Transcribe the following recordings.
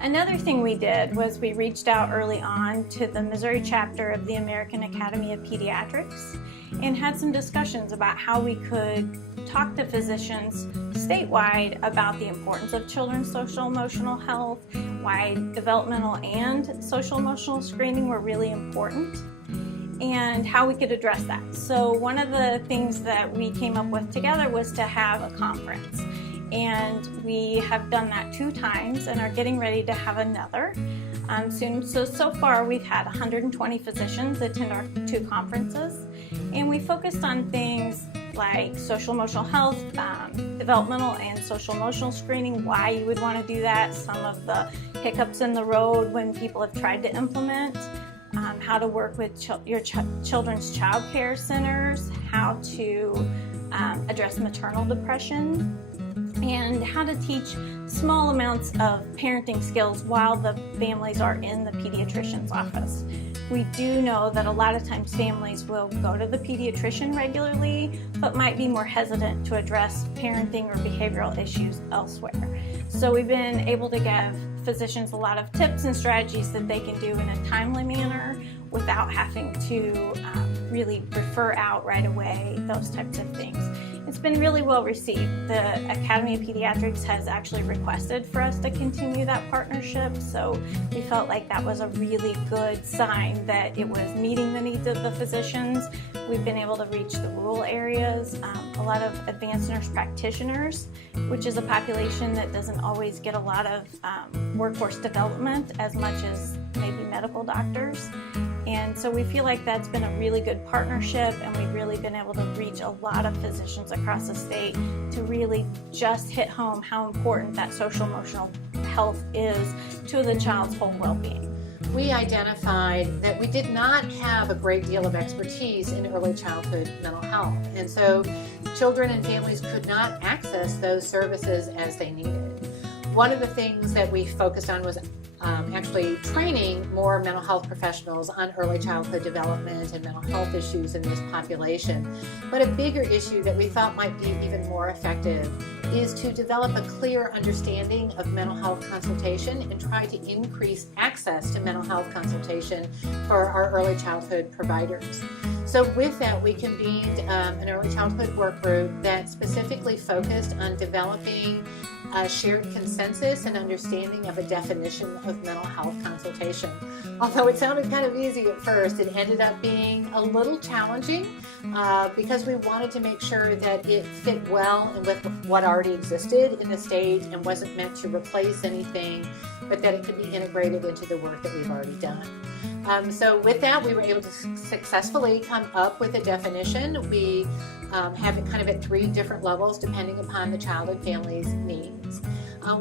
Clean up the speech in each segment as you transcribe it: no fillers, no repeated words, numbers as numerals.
Another thing we did was we reached out early on to the Missouri chapter of the American Academy of Pediatrics and had some discussions about how we could talk to physicians statewide about the importance of children's social emotional health, why developmental and social emotional screening were really important, and how we could address that. So one of the things that we came up with together was to have a conference. And we have done that 2 times and are getting ready to have another soon. So far we've had 120 physicians attend our 2 conferences, and we focused on things like social emotional health, developmental and social emotional screening, why you would want to do that, some of the hiccups in the road when people have tried to implement, how to work with your children's child care centers, how to address maternal depression, and how to teach small amounts of parenting skills while the families are in the pediatrician's office. We do know that a lot of times families will go to the pediatrician regularly, but might be more hesitant to address parenting or behavioral issues elsewhere. So we've been able to give physicians a lot of tips and strategies that they can do in a timely manner without having to really refer out right away, those types of things. It's been really well received. The Academy of Pediatrics has actually requested for us to continue that partnership, so we felt like that was a really good sign that it was meeting the needs of the physicians. We've been able to reach the rural areas, a lot of advanced nurse practitioners, which is a population that doesn't always get a lot of workforce development as much as maybe medical doctors. And so we feel like that's been a really good partnership, and we've really been able to reach a lot of physicians across the state to really just hit home how important that social emotional health is to the child's whole well-being. We identified that we did not have a great deal of expertise in early childhood mental health, and so children and families could not access those services as they needed. One of the things that we focused on was actually training more mental health professionals on early childhood development and mental health issues in this population. But a bigger issue that we thought might be even more effective is to develop a clear understanding of mental health consultation and try to increase access to mental health consultation for our early childhood providers. So with that, we convened an early childhood work group that specifically focused on developing a shared consensus and understanding of a definition of mental health consultation. Although it sounded kind of easy at first, it ended up being a little challenging because we wanted to make sure that it fit well and with what already existed in the state and wasn't meant to replace anything, but that it could be integrated into the work that we've already done. So with that, we were able to successfully come up with a definition. We have it kind of at 3 different levels depending upon the child and family's needs.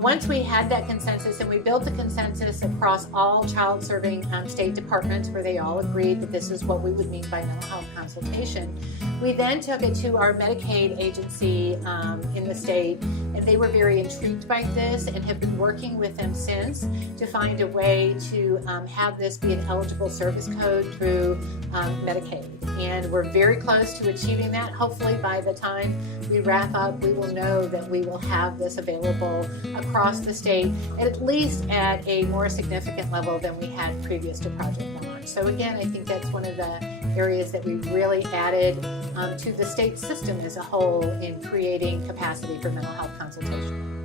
Once we had that consensus, and we built the consensus across all child-serving state departments where they all agreed that this is what we would mean by mental health consultation, we then took it to our Medicaid agency in the state, and they were very intrigued by this and have been working with them since to find a way to have this be an eligible service code through Medicaid. And we're very close to achieving that. Hopefully by the time we wrap up, we will know that we will have this available across the state, at least at a more significant level than we had previous to Project Launch. So again, I think that's one of the areas that we really added to the state system as a whole in creating capacity for mental health consultation.